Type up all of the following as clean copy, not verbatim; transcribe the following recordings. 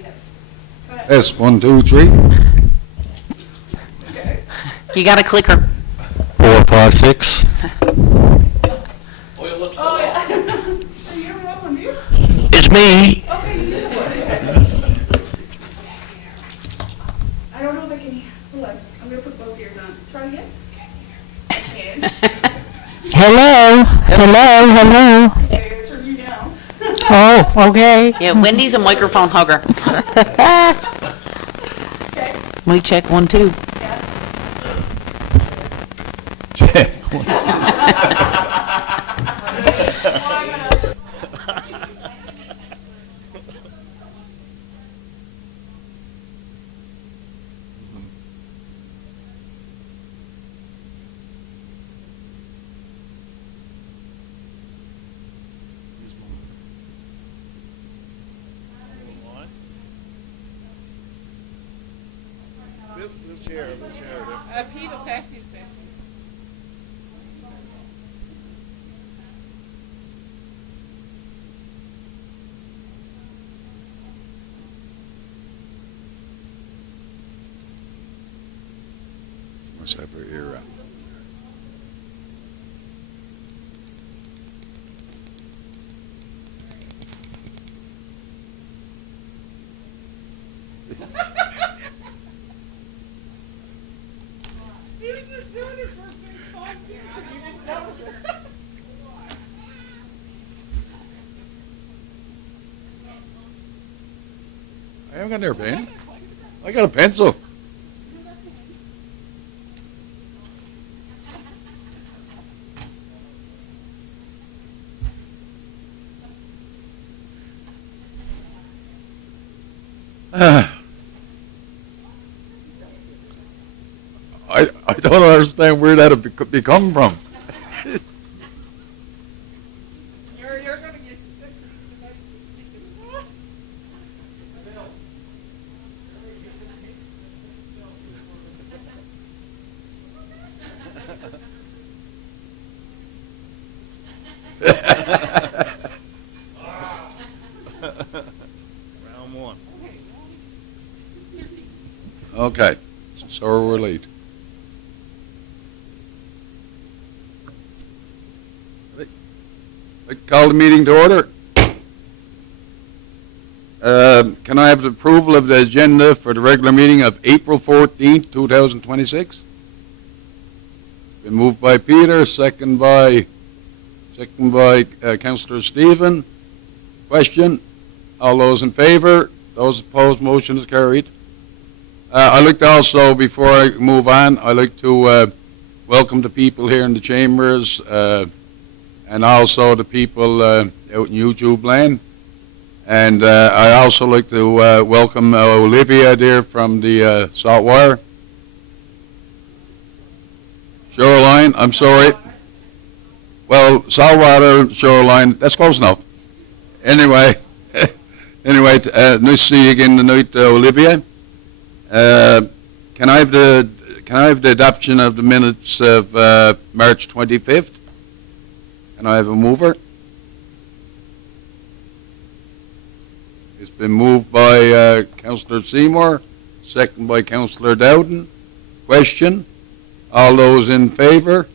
yes. Go ahead. Yes, 1, 2, 3. Okay. You got a clicker. 4, 5, 6. Oh, yeah. So you have another one, do you? It's me. Okay, you did one. I don't know if I can, hold on, I'm gonna put both ears on. Try again. I can. Hello, hello, hello. Okay, I'm gonna turn you down. Oh, okay. Yeah, Wendy's a microphone hugger. Okay, Mic check 1, 2. yeah. Pete will pass these back. Must have her ear out. He was just doing it for a big 5 years and you didn't notice it. I haven't got their pen. I got a pencil. I don't understand where that would be come from. You're going to get Round 1. Okay, so we're late. I call the meeting to order. Can I have the approval of the agenda for the regular meeting of April 14th, 2026? Been moved by Peter, second by Councillor Stephen. Question? All those in favor? Those opposed? Motion is carried. I'd like to also, before I move on, I'd like to welcome the people here in the chambers and also the people out in YouTube land. And I also like to welcome Olivia there from the Saltwire. Shoreline, I'm sorry. Well, Saltwater, Shoreline, that's close enough. Anyway, nice to see you again tonight, Olivia. Can I have the adoption of the minutes of March 25th? Can I have a mover? It's been moved by Councillor Seymour, second by Councillor Dowden. Question? All those in favour?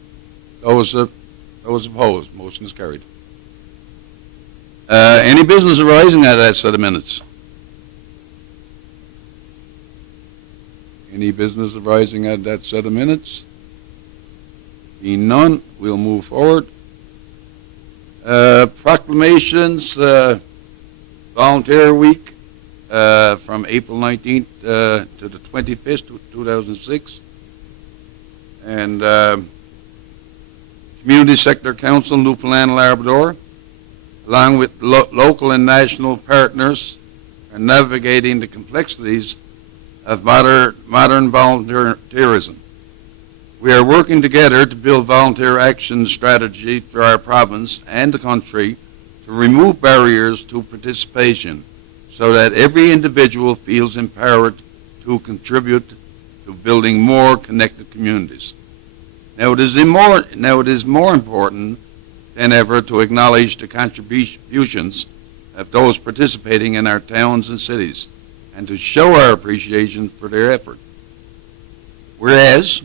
Those opposed? Motion is carried. Any business arising out of that set of minutes? Any business arising out of that set of minutes? Being none, we'll move forward. Proclamations, Volunteer Week from April 19th to the 25th, 2006. And Community Sector Council, Newfoundland and Labrador, along with local and national partners, are navigating the complexities of modern volunteerism. We are working together to build volunteer action strategy for our province and the country to remove barriers to participation so that every individual feels empowered to contribute to building more connected communities. Now it is more important than ever to acknowledge the contributions of those participating in our towns and cities, and to show our appreciation for their effort. Whereas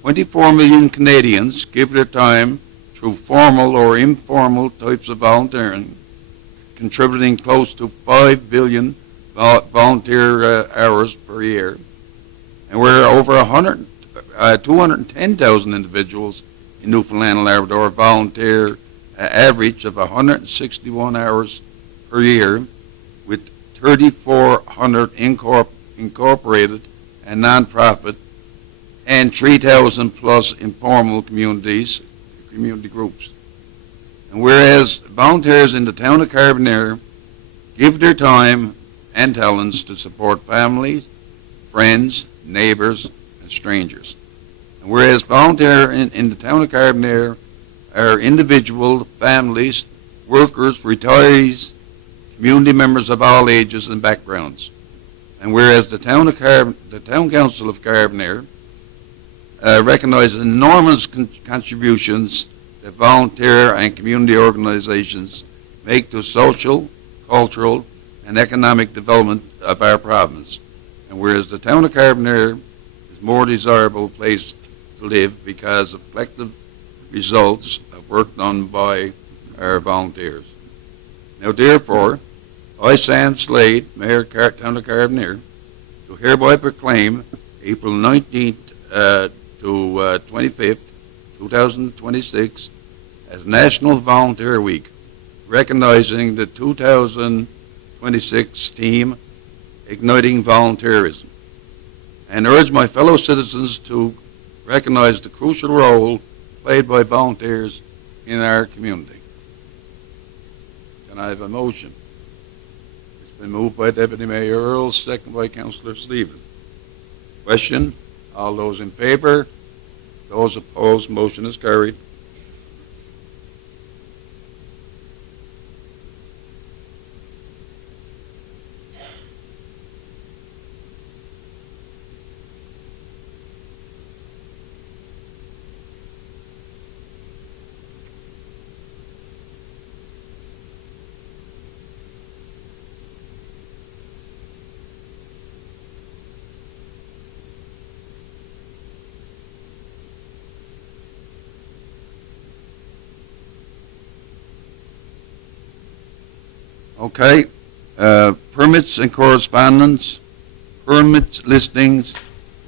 24 million Canadians give their time through formal or informal types of volunteering, contributing close to 5 billion volunteer hours per year, and where over 210,000 individuals in Newfoundland and Labrador volunteer an average of 161 hours per year, with 3,400 incorporated and non-profit and 3,000 plus informal community groups. And whereas volunteers in the town of Carbonear give their time and talents to support families, friends, neighbors, and strangers. And whereas volunteers in the town of Carbonear are individual, families, workers, retirees, community members of all ages and backgrounds. And whereas the town council of Carbonear recognizes enormous contributions that volunteer and community organizations make to social, cultural, and economic development of our province. And whereas the town of Carbonear is a more desirable place to live because of collective results of work done by our volunteers. Now, therefore, I, Sam Slade, Mayor Town of Carbonear, do hereby proclaim April 19th to 25th, 2026 as National Volunteer Week, recognizing the 2026 theme, Igniting Volunteerism, and urge my fellow citizens to recognize the crucial role played by volunteers in our community. Can I have a motion? It's been moved by Deputy Mayor Earl, second by Councillor Stephen. Question? All those in favor? Those opposed? Motion is carried. Okay, permits and correspondence, permits listings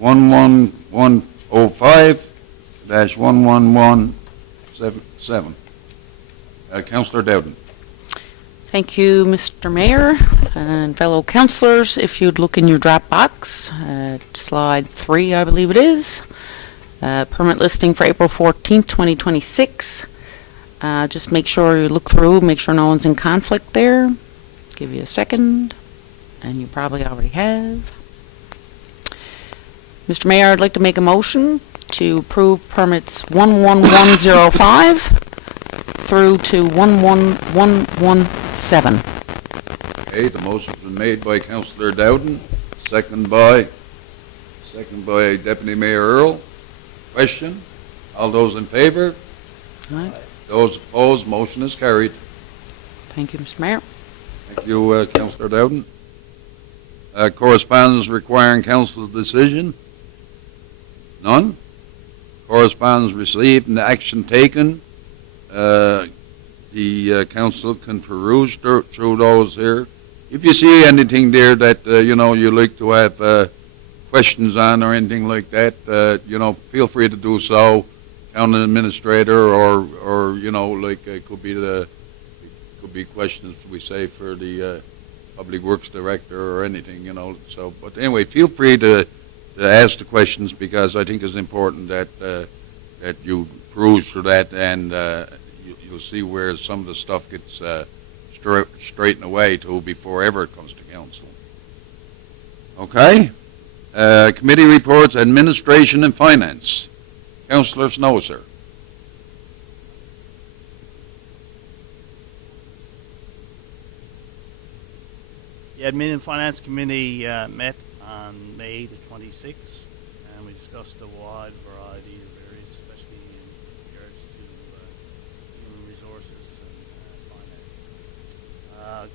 11105-11177. Councillor Dowden. Thank you, Mr. Mayor and fellow councillors. If you'd look in your drop box, slide 3, I believe it is, permit listing for April 14th, 2026. Just make sure you look through, make sure no one's in conflict there. Give you a second, and you probably already have. Mr. Mayor, I'd like to make a motion to approve permits 11105 through to 11117. Okay, the motion's been made by Councillor Dowden, second by Deputy Mayor Earl. Question? All those in favor? Aye. Those opposed? Motion is carried. Thank you, Mr. Mayor. Thank you, Councillor Dowden. Correspondence requiring council's decision? None. Correspondence received and action taken. The council can peruse through those here. If you see anything there that you like to have questions on or anything like that, feel free to do so. Town administrator, or it could be questions we say for the public works director or anything, So, but anyway, feel free to ask the questions, because I think it's important that that you peruse through that, and you'll see where some of the stuff gets straightened away to before ever it comes to council. Okay. Committee reports, administration and finance. Councillor Snow, sir. The Admin and Finance Committee met on May the 26th, and we discussed a wide variety of areas, especially in regards to human resources and finance.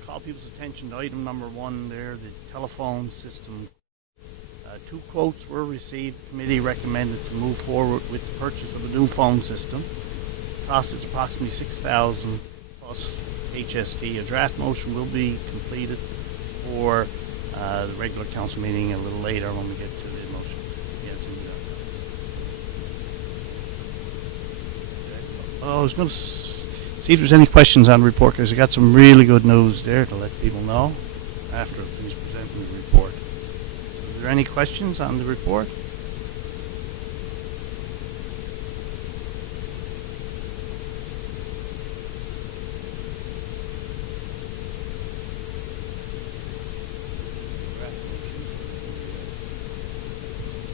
Call people's attention to item number 1 there, the telephone system. 2 quotes were received. The committee recommended to move forward with the purchase of a new phone system. Cost is approximately $6,000 plus HST. A draft motion will be completed for the regular council meeting a little later when we get to the motion. Yes, I was going to see if there's any questions on the report, because I got some really good news there to let people know after I finish presenting the report. Are there any questions on the report?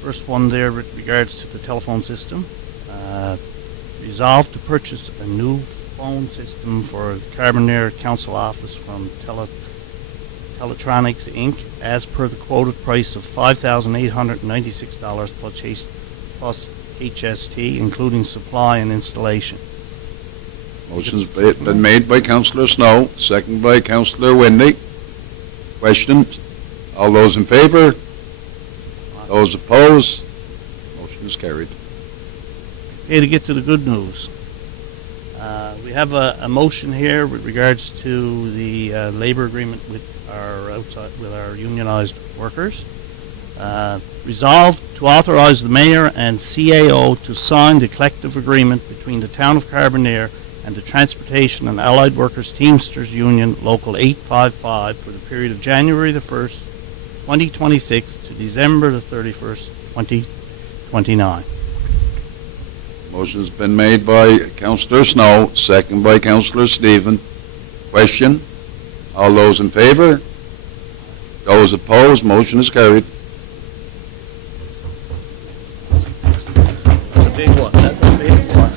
First one there with regards to the telephone system. Resolved to purchase a new phone system for the Carbonear Council office from Teletronics Inc. as per the quoted price of $5,896 plus HST, including supply and installation. Motion's been made by Councillor Snow, seconded by Councillor Windy. Questions? All those in favor? Those opposed? Motion is carried. Okay, to get to the good news. We have a motion here with regards to the labor agreement with our unionized workers. Resolved to authorize the mayor and CAO to sign the collective agreement between the town of Carbonear and the Transportation and Allied Workers Teamsters Union Local 855 for the period of January the 1st, 2026 to December the 31st, 2029. Motion's been made by Councillor Snow, seconded by Councillor Stephen. Question? All those in favor? Those opposed? Motion is carried. That's a big one. That's a big one.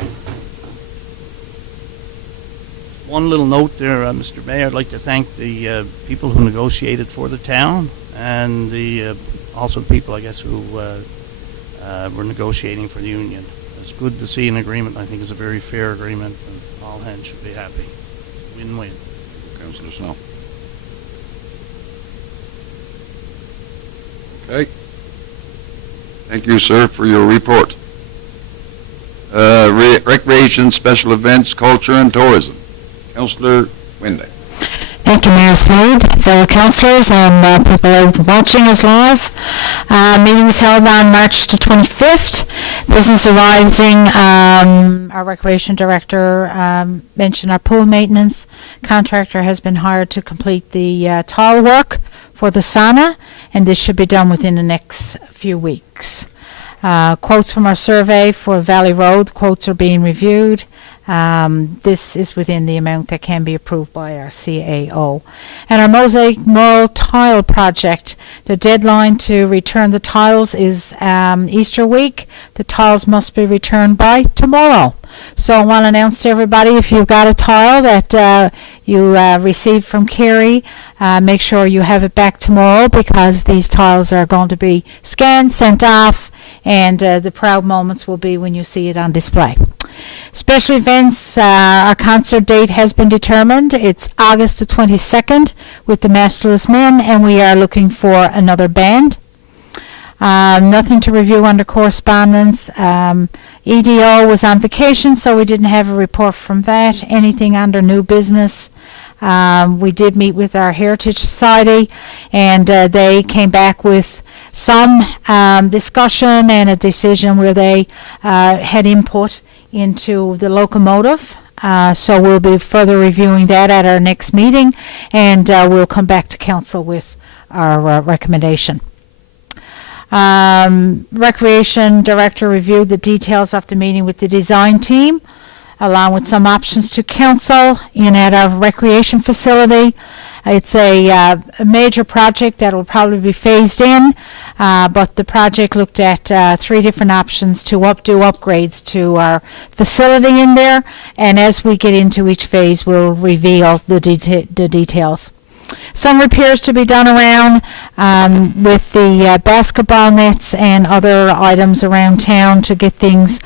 One little note there, Mr. Mayor. I'd like to thank the people who negotiated for the town, and the also the people, I guess, who were negotiating for the union. It's good to see an agreement. I think it's a very fair agreement, and all hands should be happy. Win-win. Councillor Snow. Okay. Thank you, sir, for your report. Recreation, special events, culture, and tourism. Councillor Windy. Thank you, Mayor Slade, fellow councillors, and people who are watching us live. Meeting was held on March the 25th. Business arising, our recreation director mentioned our pool maintenance contractor has been hired to complete the tile work for the sauna, and this should be done within the next few weeks. Quotes from our survey for Valley Road, quotes are being reviewed. This is within the amount that can be approved by our CAO. And our mosaic mural tile project, the deadline to return the tiles is Easter week. The tiles must be returned by tomorrow. So I want to announce to everybody, if you've got a tile that you received from Kerry, make sure you have it back tomorrow, because these tiles are going to be scanned, sent off, and the proud moments will be when you see it on display. Special events, our concert date has been determined. It's August the 22nd with the Masterless Men, and we are looking for another band. Nothing to review under correspondence. EDO was on vacation, so we didn't have a report from that. Anything under new business? We did meet with our Heritage Society, and they came back with some discussion and a decision where they had input into the locomotive. So we'll be further reviewing that at our next meeting, and we'll come back to council with our recommendation. Recreation director reviewed the details of the meeting with the design team, along with some options to council in at our recreation facility. It's a major project that will probably be phased in, but the project looked at 3 different options to do upgrades to our facility in there, and as we get into each phase, we'll reveal the details. Some repairs to be done around with the basketball nets and other items around town to get things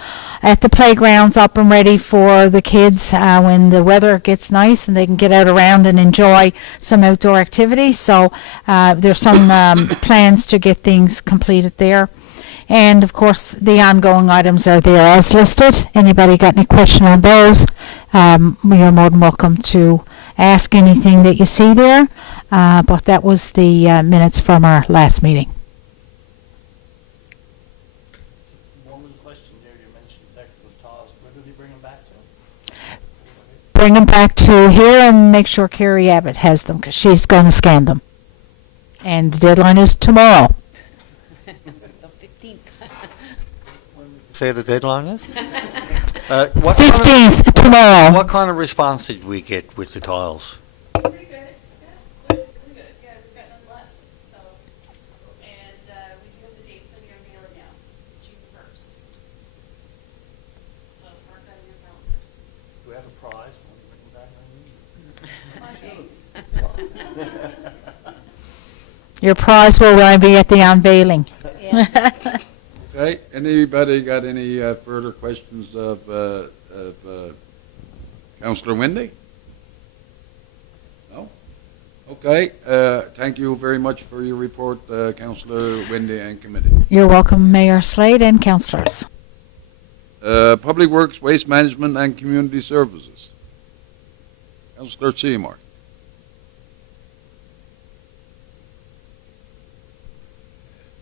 at the playgrounds up and ready for the kids when the weather gets nice and they can get out around and enjoy some outdoor activities. So there's some plans to get things completed there. And of course, the ongoing items are there as listed. Anybody got any question on those? You're more than welcome to ask anything that you see there. But that was the minutes from our last meeting. One of the questions there you mentioned there was tiles. Where did he bring them back to? Bring them back to here and make sure Carrie Abbott has them because she's going to scan them. And the deadline is tomorrow. The 15th. Say the deadline is? What kind 15th tomorrow. of, what kind of response did we get with the tiles? Pretty good, yeah, really good, yeah, we've got none left, so, and, we do have the date for the unveiling now, June 1st. So, mark that in your calendars. Do we have a prize when we bring them back? Thanks. Your prize will be at the unveiling. Okay, anybody got any further questions of Councillor Windy? No? Okay, thank you very much for your report, Councillor Windy and committee. You're welcome, Mayor Slade and councillors. Public Works, Waste Management and Community Services. Councillor Seymour.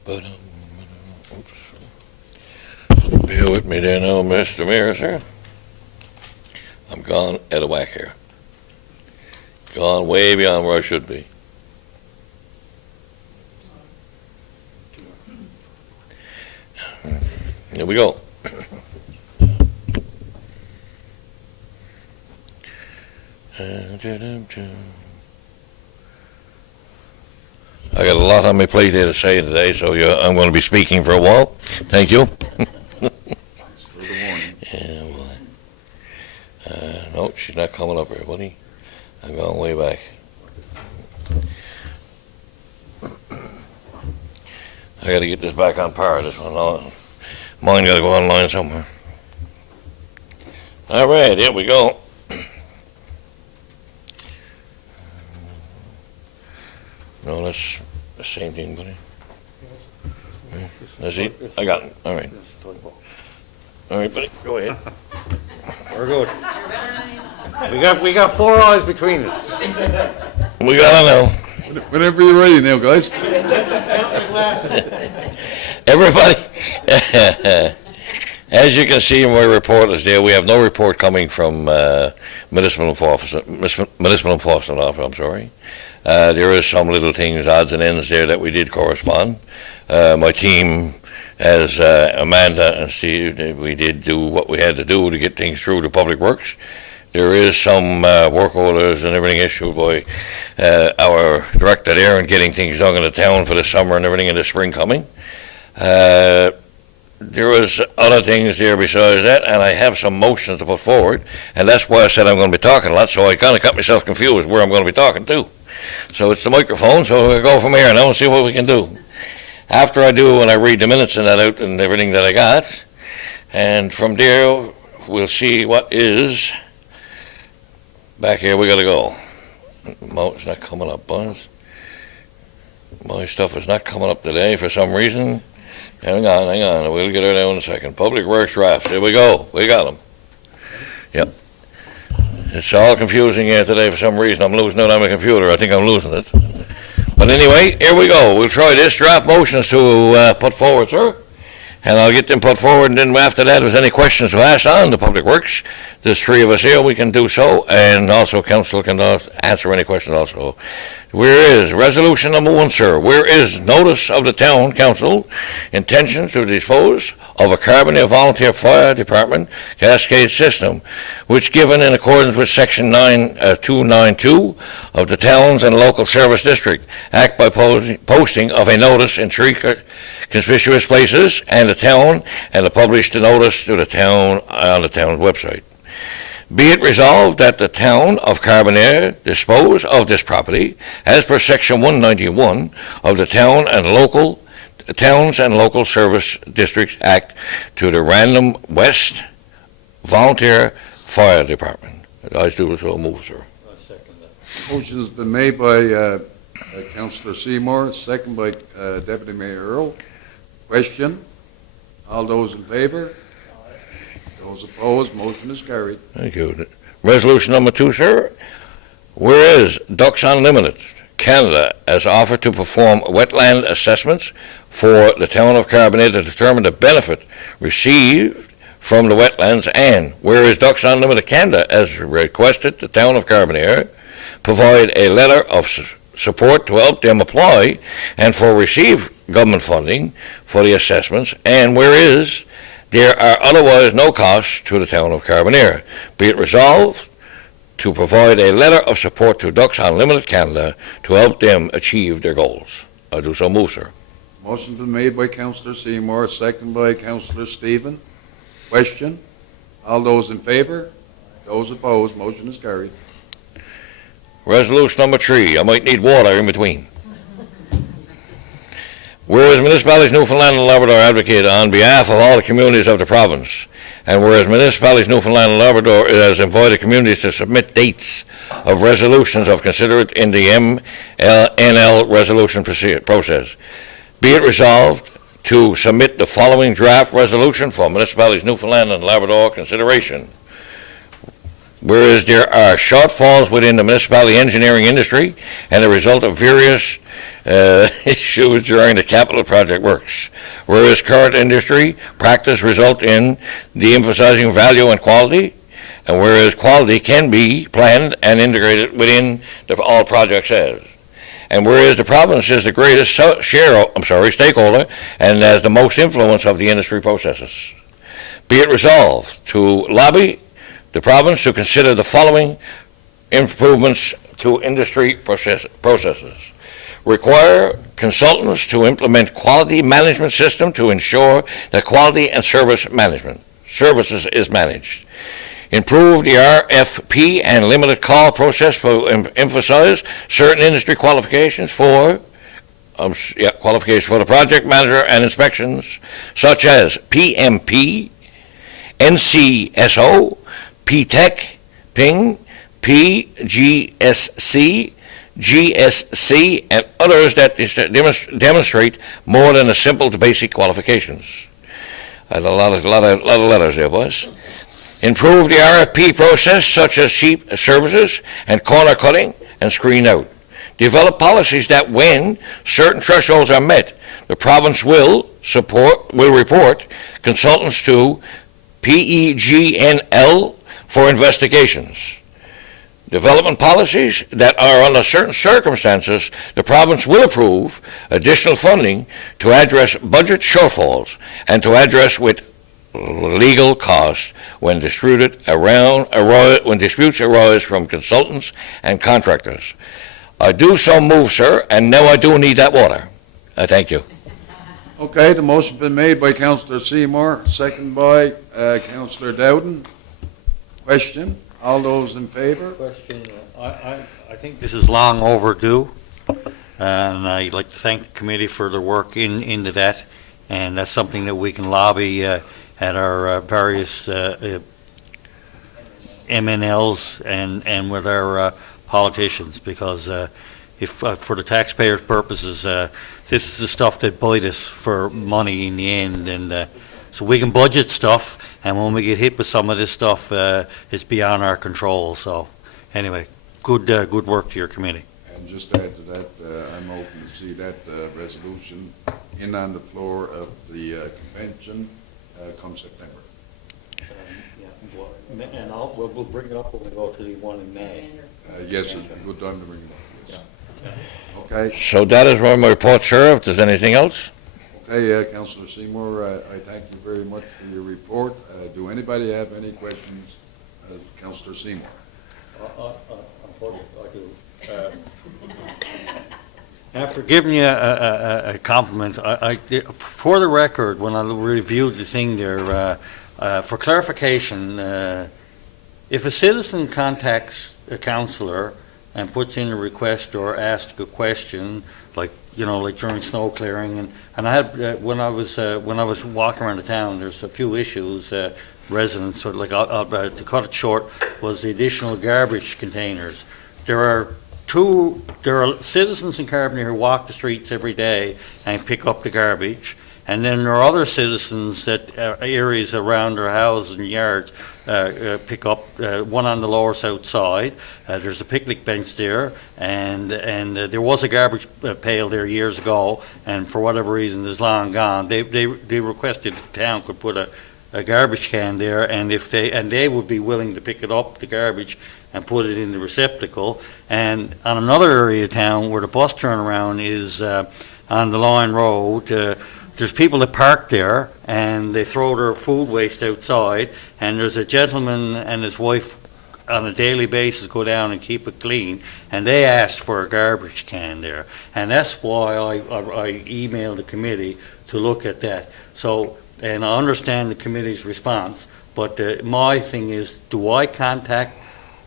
But, oops. Bear with me there now, Mr. Mayor, sir. I'm gone out of whack here. Gone way beyond where I should be. Here we go. I got a lot on my plate here to say today, so I'm going to be speaking for a while. Thank you. Thanks for the warning. Yeah, well, no, she's not coming up here, buddy. I'm going way back. I got to get this back on par, this one. Mine got to go online somewhere. All right, here we go. No, that's the same thing, buddy. That's it? I got it. All right. All right, buddy, go ahead. We're good. We got 4 eyes between us. We got to know. Whenever you're ready now, guys. Everybody, as you can see in my report is there, we have no report coming from Municipal Enforcement Office, I'm sorry. There is some little things, odds and ends there that we did correspond. My team, as Amanda and Steve, we did do what we had to do to get things through to Public Works. There is some work orders and everything issued by our director there and getting things done in the town for the summer and everything in the spring coming. There was other things there besides that, and I have some motions to put forward, and that's why I said I'm going to be talking a lot, so I kind of got myself confused where I'm going to be talking to. So it's the microphone, so we'll go from here now and see what we can do. After I do, when I read the minutes and that out and everything that I got, and from there, we'll see what is back here. We got to go. It's not coming up, Buzz. My stuff is not coming up today for some reason. Hang on. We'll get her down in a second. Public Works drafts. Here we go. We got them. Yep. It's all confusing here today for some reason. I'm losing it on my computer. I think I'm losing it. But anyway, here we go. We'll try this draft motions to put forward, sir. And I'll get them put forward, and then after that, if there's any questions to ask on the Public Works, there's 3 of us here, we can do so, and also council can answer any questions also. Where is resolution number 1, sir? Where is notice of the town council intention to dispose of a Carbonear volunteer fire department cascade system, which given in accordance with section 292 of the Towns and Local Service District Act by posting of a notice in 3 conspicuous places and the town, and to publish the notice to the town on the town's website. Be it resolved that the town of Carbonear dispose of this property as per section 191 of the Towns and Local Service Districts Act to the Random West volunteer fire department. I do so move, sir. Motion's been made by Councillor Seymour, second by Deputy Mayor Earl. Question? All those in favor? Those opposed, motion is carried. Thank you. Resolution number 2, sir. Whereas Ducks Unlimited Canada has offered to perform wetland assessments for the town of Carbonear to determine the benefit received from the wetlands, and whereas Ducks Unlimited Canada has requested the town of Carbonear provide a letter of support to help them apply and for receive government funding for the assessments, and whereas there are otherwise no costs to the town of Carbonear, be it resolved to provide a letter of support to Ducks Unlimited Canada to help them achieve their goals. I do so move, sir. Motion's been made by Councillor Seymour, second by Councillor Stephen. Question? All those in favor? Those opposed, motion is carried. Resolution number 3, I might need water in between. Whereas municipalities Newfoundland and Labrador advocate on behalf of all the communities of the province, and whereas municipalities Newfoundland and Labrador has invited communities to submit dates of resolutions of considerate in the MNL resolution process, be it resolved to submit the following draft resolution for municipalities Newfoundland and Labrador consideration. Whereas there are shortfalls within the municipality engineering industry and the result of various issues during the capital project works. Whereas current industry practice result in de-emphasizing value and quality, and whereas quality can be planned and integrated within all projects as. And whereas the province is the greatest stakeholder and has the most influence of the industry processes. Be it resolved to lobby the province to consider the following improvements to industry processes. Require consultants to implement quality management system to ensure that quality and services is managed. Improve the RFP and limited call process to emphasize certain industry qualifications for the project manager and inspections, such as PMP, NCSO, PTEC, PING, PGSC, GSC, and others that demonstrate more than a simple to basic qualifications. I had a lot of letters there, boys. Improve the RFP process, such as cheap services and corner cutting and screen out. Develop policies that when certain thresholds are met, the province will report consultants to PEGNL for investigations. Development policies that are under certain circumstances, the province will approve additional funding to address budget shortfalls and to address with legal costs when disputes arise from consultants and contractors. I do so move, sir, and now I do need that water. I thank you. Okay, the motion's been made by Councillor Seymour, second by Councillor Dowden. Question? All those in favor? Question, I think this is long overdue, and I'd like to thank the committee for their work into that, and that's something that we can lobby at our various MNLs and with our politicians, because if for the taxpayers' purposes, this is the stuff that bites us for money in the end, and so we can budget stuff, and when we get hit with some of this stuff, it's beyond our control. So anyway, good work to your committee. And just to add to that, I'm hoping to see that resolution in on the floor of the convention come September. And we'll bring it up when we go to the one in May. Yes, it's good time to bring it up. Yes. Okay. So that is my report, sir. If there's anything else? Okay, Councillor Seymour, I thank you very much for your report. Do anybody have any questions? Councillor Seymour. Unfortunately, I do. After giving you a compliment, for the record, when I reviewed the thing there, for clarification, if a citizen contacts a councillor and puts in a request or asks a question, like during snow clearing, and I had when I was walking around the town, there's a few issues. residents. So like, to cut it short, was the additional garbage containers. There are citizens in Carbonear who walk the streets every day and pick up the garbage. And then there are other citizens that areas around their houses and yards pick up, one on the lower south side. There's a picnic bench there, and there was a garbage pail there years ago, and for whatever reason it's long gone. They requested if the town could put a garbage can there, and they would be willing to pick it up, the garbage, and put it in the receptacle. And on another area of town where the bus turnaround is on the Line Road, there's people that park there and they throw their food waste outside, and there's a gentleman and his wife on a daily basis go down and keep it clean, and they asked for a garbage can there. And that's why I emailed the committee to look at that. So, and I understand the committee's response, but my thing is, do I contact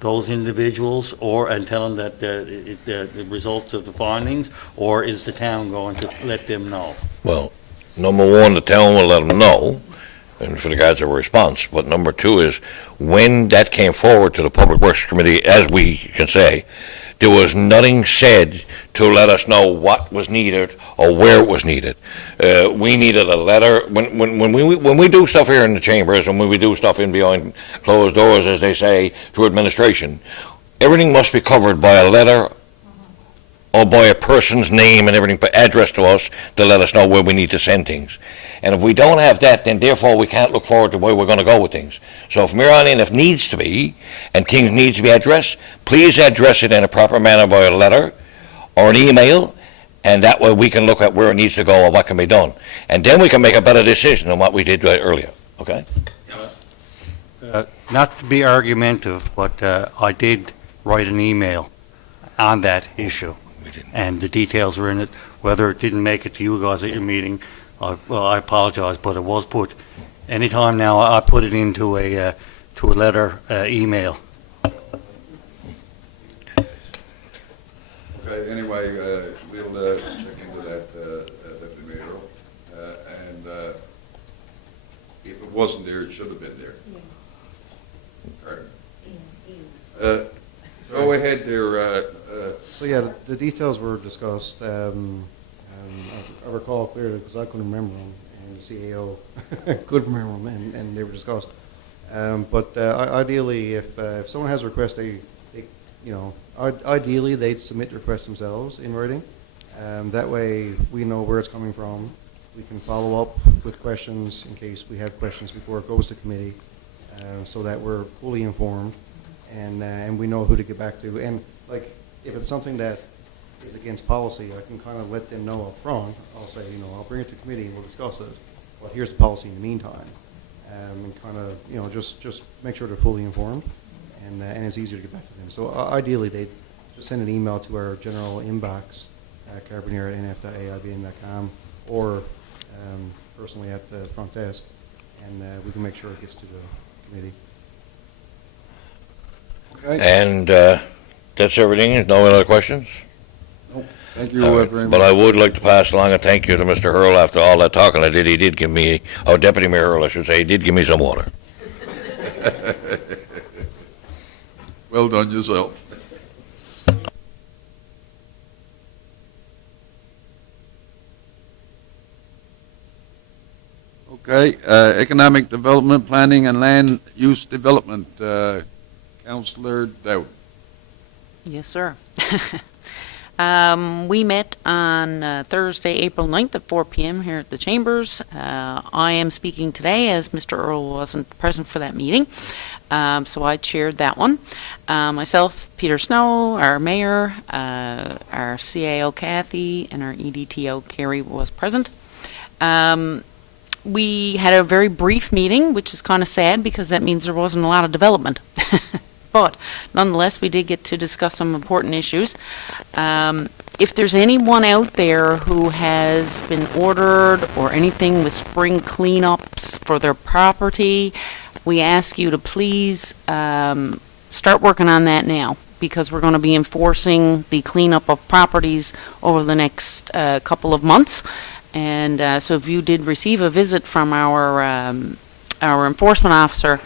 those individuals and tell them that the results of the findings, or is the town going to let them know? Well, number one, the town will let them know, and for the guys of a response. But number two is, when that came forward to the Public Works Committee, as we can say, there was nothing said to let us know what was needed or where it was needed. We needed a letter. When we do stuff here in the chambers, and when we do stuff in behind closed doors, as they say, through administration, everything must be covered by a letter or by a person's name and everything, addressed to us to let us know where we need to send things. And if we don't have that, then therefore we can't look forward to where we're going to go with things. So from here on in, if needs to be, and things needs to be addressed, please address it in a proper manner by a letter or an email, and that way we can look at where it needs to go or what can be done. And then we can make a better decision than what we did earlier, okay? Not to be argumentative, but I did write an email on that issue, and the details are in it. Whether it didn't make it to you guys at your meeting, I apologize, but it was put. Anytime now, I put it into a letter email. Okay, anyway, we'll check into that, Deputy Mayor. And if it wasn't there, it should have been there. Right. Go ahead there. So yeah, the details were discussed. I recall clearly because I couldn't remember them, and the CAO could remember them, and they were discussed. But ideally, if someone has a request, ideally they'd submit the request themselves in writing. That way we know where it's coming from. We can follow up with questions in case we have questions before it goes to committee, so that we're fully informed and we know who to get back to. And like, if it's something that is against policy, I can kind of let them know up front. I'll say, I'll bring it to committee and we'll discuss it. But here's the policy in the meantime, and kind of, just make sure they're fully informed, and it's easier to get back to them. So ideally, they just send an email to our general inbox, carbonear@nf.aibn.com, or personally at the front desk, and we can make sure it gets to the committee. Okay. And that's everything? No other questions? Thank you very much. But I would like to pass along a thank you to Mr. Hurl. After all that talking I did, he did give me, Deputy Mayor Hurl, I should say, he did give me some water. Well done yourself. Okay, Economic Development, Planning and Land Use Development, Councillor Dowd. Yes, sir. We met on Thursday, April 9th at 4 p.m. here at the Chambers. I am speaking today as Mr. Earl wasn't present for that meeting, so I chaired that one. Myself, Peter Snow, our mayor, our CAO Kathy, and our EDTO Carrie was present. We had a very brief meeting, which is kind of sad because that means there wasn't a lot of development. But nonetheless, we did get to discuss some important issues. If there's anyone out there who has been ordered or anything with spring cleanups for their property, we ask you to please start working on that now, because we're going to be enforcing the cleanup of properties over the next couple of months. And so if you did receive a visit from our our enforcement officer,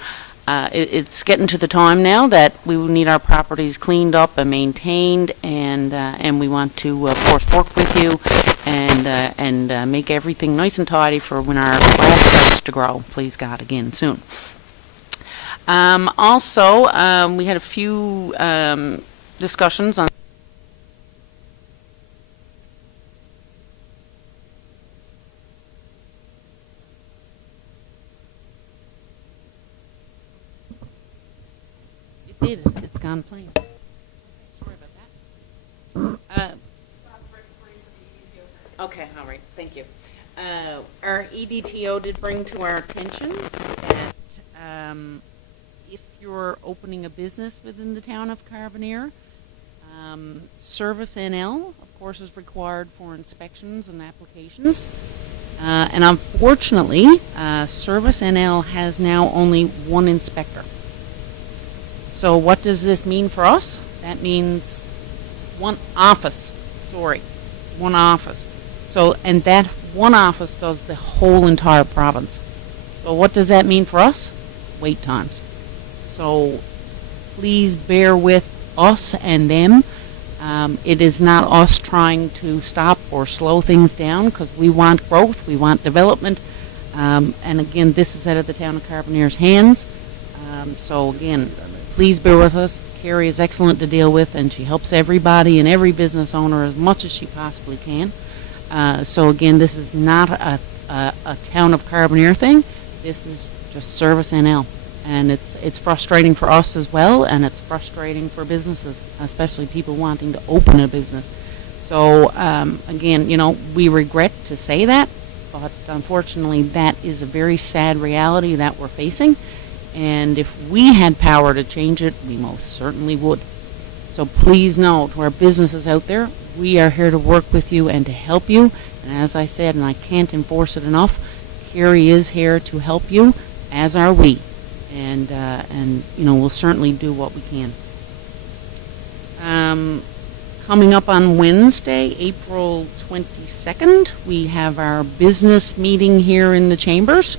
it's getting to the time now that we need our properties cleaned up and maintained, and we want to, of course, work with you and make everything nice and tidy for when our grass starts to grow, please God, again soon. Also, we had a few discussions on It's gone plain. Sorry about that. Okay, all right, thank you. Our EDTO did bring to our attention that if you're opening a business within the town of Carbonear, Service NL, of course, is required for inspections and applications. And unfortunately, Service NL has now only one inspector. So what does this mean for us? That means one office. So, and that one office does the whole entire province. So what does that mean for us? Wait times. So please bear with us and them. It is not us trying to stop or slow things down, because we want growth, we want development. And again, this is out of the town of Carbonear's hands. So again, please bear with us. Carrie is excellent to deal with, and she helps everybody and every business owner as much as she possibly can. So again, this is not a town of Carbonear thing. This is just Service NL. And it's frustrating for us as well, and it's frustrating for businesses, especially people wanting to open a business. So again, we regret to say that, but unfortunately that is a very sad reality that we're facing. And if we had power to change it, we most certainly would. So please know, to our businesses out there, we are here to work with you and to help you. And as I said, and I can't enforce it enough, Carrie is here to help you, as are we. And we'll certainly do what we can. Coming up on Wednesday, April 22nd, we have our business meeting here in the chambers.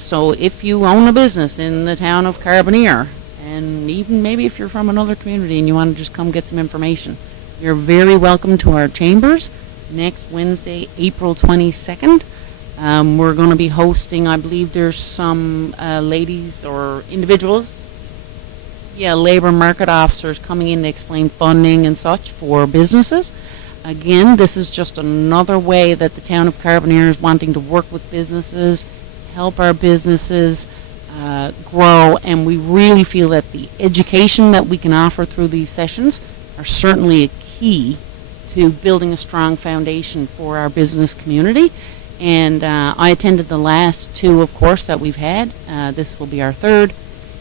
So if you own a business in the town of Carbonear, and even maybe if you're from another community and you want to just come get some information, you're very welcome to our chambers next Wednesday, April 22nd. We're going to be hosting, I believe there's some ladies or individuals, labor market officers coming in to explain funding and such for businesses. Again, this is just another way that the town of Carbonear is wanting to work with businesses, help our businesses grow, and we really feel that the education that we can offer through these sessions are certainly a key to building a strong foundation for our business community. And I attended the last two, of course, that we've had. This will be our third.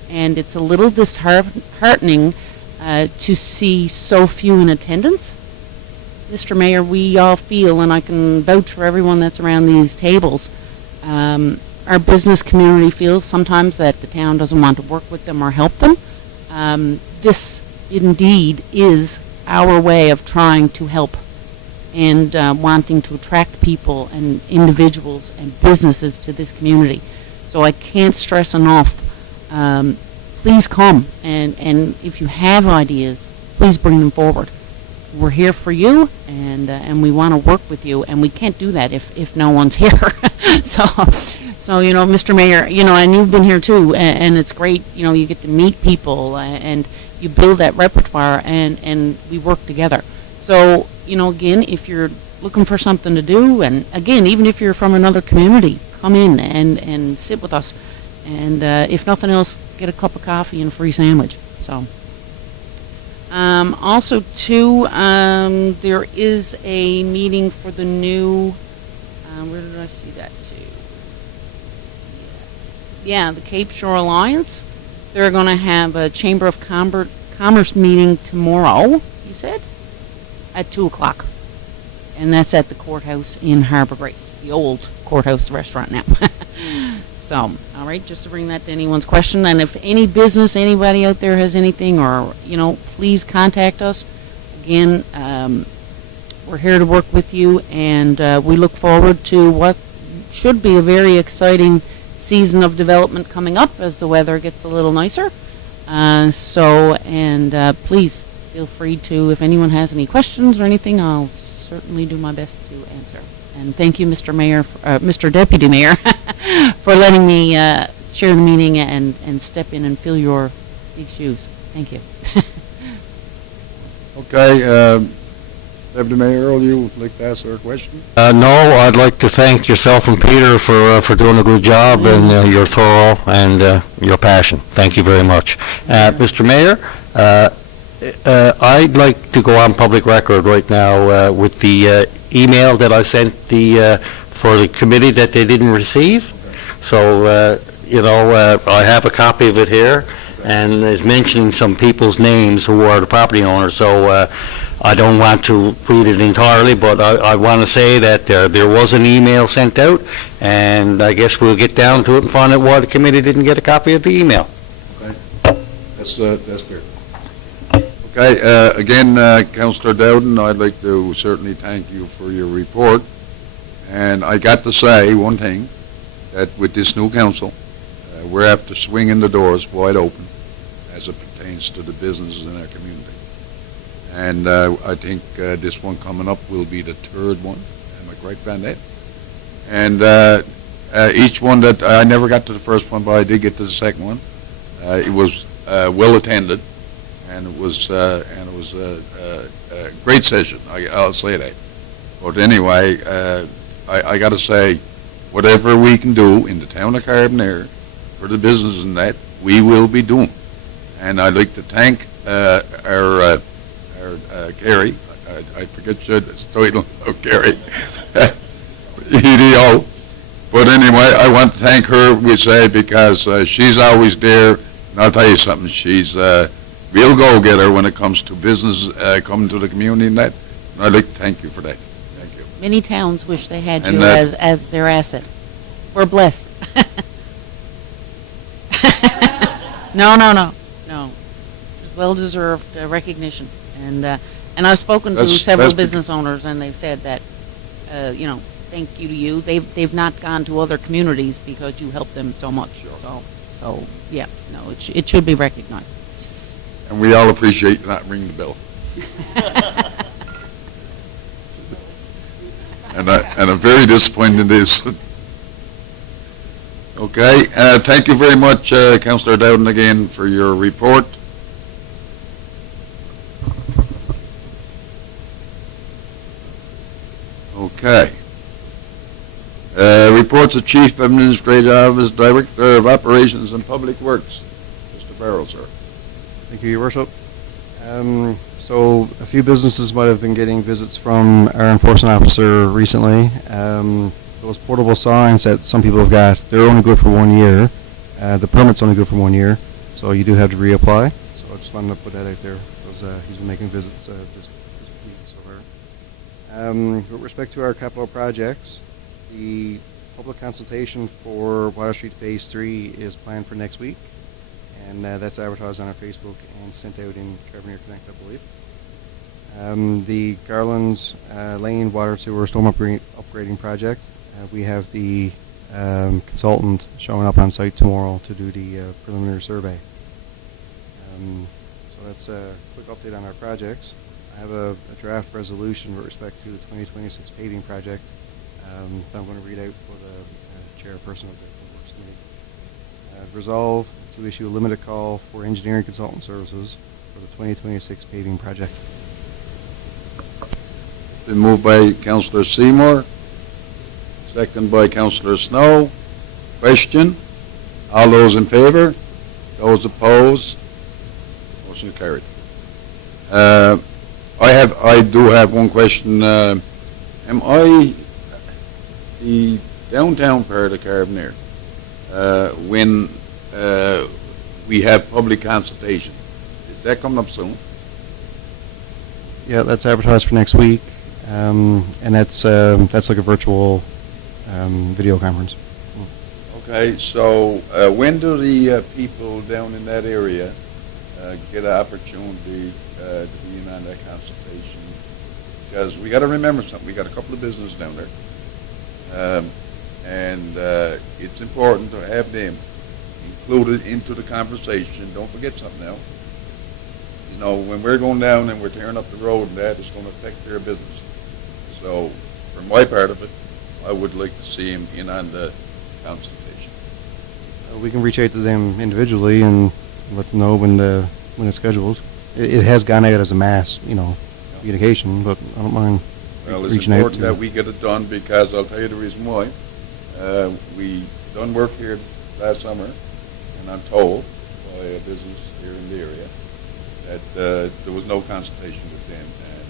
And it's a little disheartening to see so few in attendance. Mr. Mayor, we all feel, and I can vouch for everyone that's around these tables, our business community feels sometimes that the town doesn't want to work with them or help them. This indeed is our way of trying to help and wanting to attract people and individuals and businesses to this community. So I can't stress enough, please come, and if you have ideas, please bring them forward. We're here for you, and we want to work with you, and we can't do that if no one's here. So Mr. Mayor, and you've been here too, and it's great, you get to meet people, and you build that repertoire, and we work together. So, again, if you're looking for something to do, and again, even if you're from another community, come in and sit with us. And if nothing else, get a cup of coffee and a free sandwich. So, also, too, there is a meeting for the new, where did I see that, too? Yeah, the Cape Shore Alliance. They're going to have a Chamber of Commerce meeting tomorrow, you said? At 2 o'clock. And that's at the courthouse in Harbor Grace, the old courthouse restaurant now. So, all right, just to bring that to anyone's question. And if any business, anybody out there has anything, or, please contact us. Again, we're here to work with you, and we look forward to what should be a very exciting season of development coming up as the weather gets a little nicer. Please feel free to, if anyone has any questions or anything, I'll certainly do my best to answer. And thank you, Mr. Mayor, Mr. Deputy Mayor, for letting me chair the meeting and step in and fill your big shoes. Thank you. Okay, Deputy Mayor Earl, you would like to ask her a question? No, I'd like to thank yourself and Peter for doing a good job and your thorough and your passion. Thank you very much. Mr. Mayor, I'd like to go on public record right now with the email that I sent for the committee that they didn't receive. So, I have a copy of it here, and it's mentioning some people's names who are the property owners. So I don't want to read it entirely, but I want to say that there was an email sent out, and I guess we'll get down to it and find out why the committee didn't get a copy of the email. Okay, that's fair. Okay, again, Councillor Dowden, I'd like to certainly thank you for your report. And I got to say one thing, that with this new council, we're after swinging the doors wide open as it pertains to the businesses in our community. And I think this one coming up will be the third one. Am I correct, Bandit? And each one that I never got to the first one, but I did get to the second one. It was well attended, and it was a great session. I'll say that. But anyway, I got to say, whatever we can do in the town of Carbonear for the businesses and that, we will be doing. And I'd like to thank our Carrie, I forget your title of Carrie, EDO. But anyway, I want to thank her, we say, because she's always there. And I'll tell you something, she's a real go-getter when it comes to business coming to the community and that. And I'd like to thank you for that. Thank you. Many towns wish they had And you as their asset. We're blessed. No. Well-deserved recognition. And I've spoken to several business owners, and they've said that, thank you to you. They've not gone to other communities because you helped them so much. So yeah, no, it should be recognized. And we all appreciate you not ringing the bell. and I'm very disappointed in this. Okay, thank you very much, Councillor Dowden, again, for your report. Okay. Reports of Chief Administrative Office, Director of Operations and Public Works. Mr. Barrow, sir. Thank you, Your Worship. So a few businesses might have been getting visits from our enforcement officer recently. Those portable signs that some people have got, they're only good for 1 year. The permit's only good for 1 year, so you do have to reapply. So I just wanted to put that out there because he's been making visits this week so far. With respect to our capital projects, the public consultation for Water Street Phase 3 is planned for next week, and that's advertised on our Facebook and sent out in Carbonear Connect, I believe. The Garland's Lane Water Sewer Storm Upgrading Project, we have the consultant showing up on site tomorrow to do the preliminary survey. So that's a quick update on our projects. I have a draft resolution with respect to the 2026 paving project that I'm going to read out for the chairperson of the Works Committee. Resolve to issue a limited call for engineering consultant services for the 2026 paving project. Been moved by Councillor Seymour, second by Councillor Snow. Question? All those in favor? Those opposed? Motion carried. I do have one question. Am I the downtown part of Carbonear when we have public consultation? Is that coming up soon? Yeah, that's advertised for next week, and that's like a virtual video conference. Okay, so when do the people down in that area get an opportunity to be in on that consultation? Because we got to remember something. We got a couple of businesses down there, And it's important to have them included into the conversation. Don't forget something else. You know, when we're going down and we're tearing up the road, that is going to affect their business. So, for my part of it, I would like to see him in on the consultation. We can reach out to them individually and let them know when it's scheduled. It has gone out as a mass, communication, but I don't mind Well, it's reaching out important to. that we get it done because I'll tell you the reason why. We done work here last summer, and I'm told by a business here in the area that there was no consultation with them. And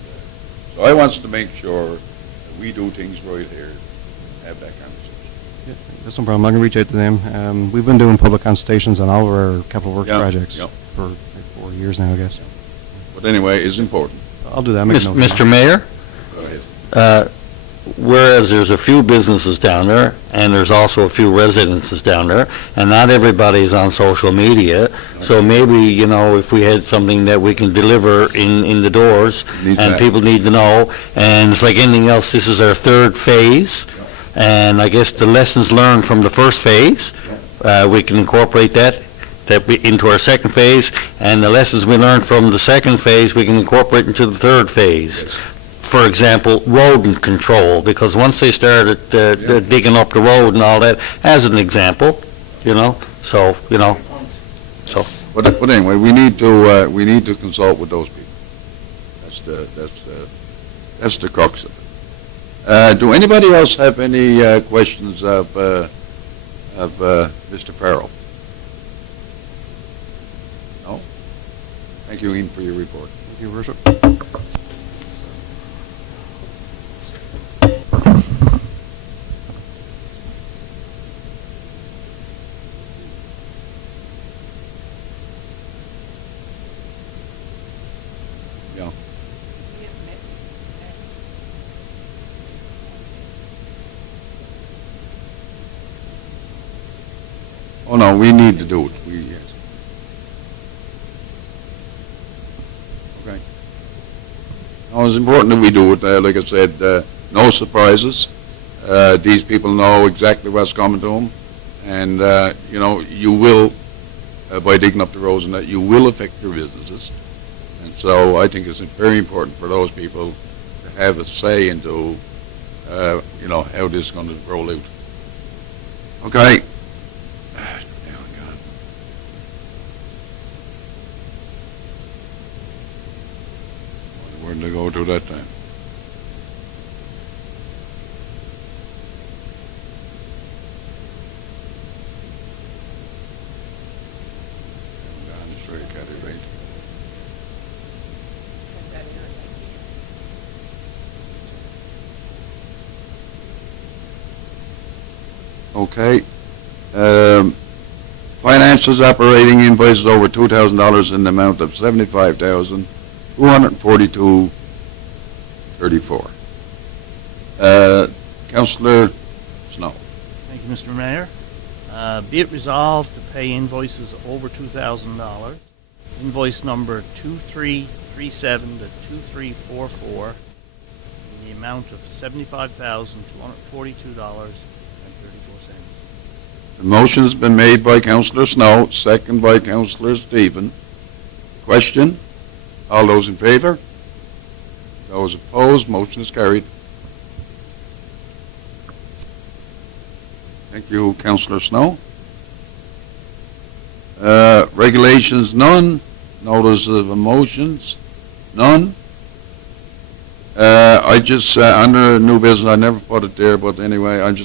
so I wants to make sure that we do things right here, have that conversation. Yeah, that's no problem. I can reach out to them. We've been doing public consultations on all of our capital works Yeah, projects yeah. for like 4 years now, I guess. But anyway, it's important. I'll do that. I'll make a note of that. Mr. Mayor, Go ahead. whereas there's a few businesses down there, and there's also a few residences down there, and not everybody's on social media, so maybe, if we had something that we can deliver in the doors, Needs and that. people need to know, and it's like anything else, this is our third phase, and I guess the lessons learned from the first phase, we can incorporate that into our second phase, and the lessons we learned from the second phase, we can incorporate into the third phase. For example, rodent control, because once they started digging up the road and all that, as an example, so. But anyway, we need to consult with those people. That's the crux of it. Do anybody else have any questions of Mr. Farrell? No? Thank you, Ian, for your report. Thank you, Your Worship. Oh, no, we need to do it. Yes. Okay. No, it's important that we do it. Like I said, no surprises. These people know exactly what's coming to them. And, you will, by digging up the roads and that, you will affect your businesses. And so I think it's very important for those people to have a say into, how this is going to roll out. Okay. Where did I go to that time? I'm sure you got it right. Okay. Finances operating invoices over $2,000 in the amount of $75,242.34. Councillor Snow. Thank you, Mr. Mayor. Be it resolved to pay invoices over $2,000. Invoice number 2337 to 2344 in the amount of $75,242.34. The motion has been made by Councillor Snow, second by Councillor Stephen. Question? All those in favor? Those opposed? Motion is carried. Thank you, Councillor Snow. Regulations, none. Notice of motions, none. I just, under new business, I never put it there, but anyway, I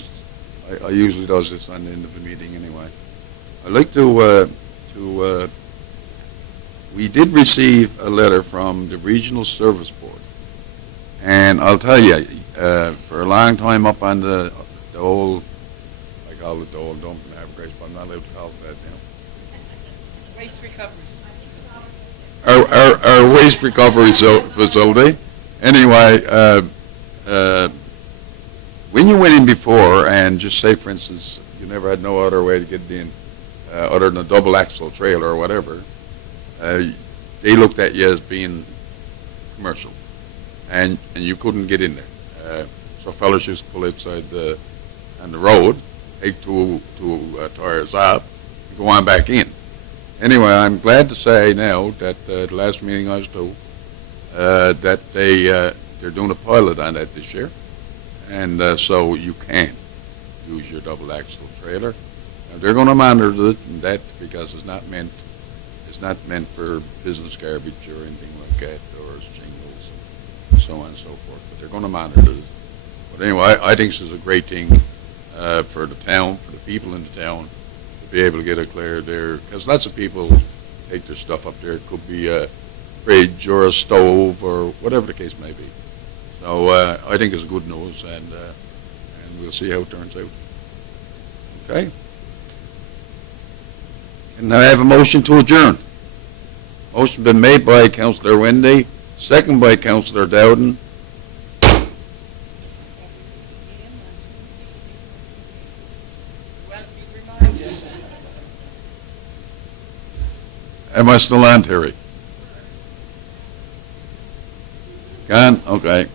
usually does this on the end of the meeting anyway. I'd like to, we did receive a letter from the Regional Service Board. And I'll tell you, for a long time up on the old, I call it the old dumping average, but I'm not allowed to call it that now. Waste recovery. Our waste recovery facility. Anyway, when you went in before, and just say, for instance, you never had no other way to get in, other than a double axle trailer or whatever, they looked at you as being commercial, and you couldn't get in there. So fellas used to pull outside the on the road, take two tires off, and go on back in. Anyway, I'm glad to say now that the last meeting I was to, that they're doing a pilot on that this year, and so you can use your double axle trailer. And they're going to monitor it and that because it's not meant for business garbage or anything like that, or shingles and so on and so forth. But they're going to monitor it. But anyway, I think this is a great thing for the town, for the people in the town, to be able to get it cleared there, because lots of people take their stuff up there. It could be a fridge or a stove or whatever the case may be. So I think it's good news, and we'll see how it turns out. Okay? And now I have a motion to adjourn. Motion been made by Councillor Wendy, second by Councillor Dowden. Am I still on, Terry? Gone? Okay.